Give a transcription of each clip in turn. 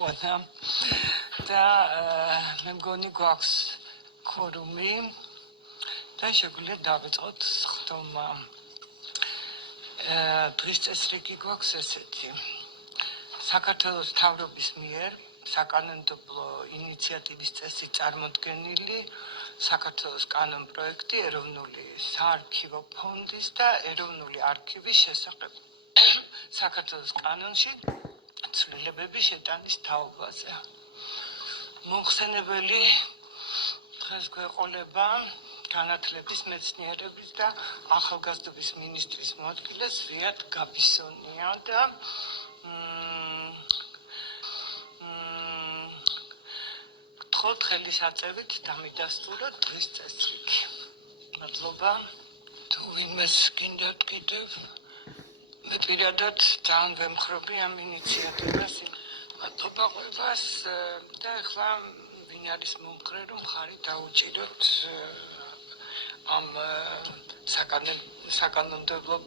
და მე მგონი გვაქვს ქორუმი და შეგვიძლია დავიწყოთ სხდომა. დღის წესრიგი გვაქვს ესეთი. საქართველოს მთავრობის მიერ საკანონმდებლო ინიციატივის წესით წარმოდგენილი საქართველოს კანონპროექტი ეროვნული საარქივო ფონდის და ეროვნული არქივის შესახებ საქართველოს კანონში ცვლილებების შეტანის თაობაზე. მოხსენებელი დღეს გვეყოლება განათლების, მეცნიერების და ახალგაზრდობის მინისტრის მოადგილე ზვიად გაბისონია და გთხოვთ ხელისაწევით დამიდასტუროთ დღის წესრიგი. მადლობა. თუ ვინმეს გინდათ კიდევ მე პირადად ძალიან ვემხრობი ამ ინიციატივას. მადლობა ყველას და ახლა ვინ არის მომხრე რომ ხარი დაუჭიროთ ამ საკანონმდებლო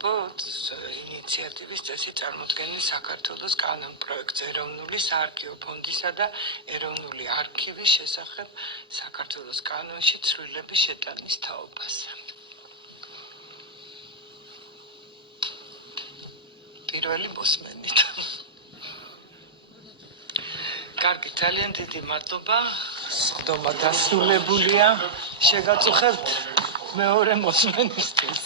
ინიციატივის წესით წარმოდგენილი საქართველოს კანონპროექტს ეროვნული საარქივო ფონდისა და ეროვნული არქივის შესახებ საქართველოს კანონში ცვლილების შეტანის თაობაზე. პირველი მოსმენით. კარგი, ძალიან დიდი მადლობა. სხდომა დასრულებულია. შეგაწუხებთ მეორე მოსმენისთვის.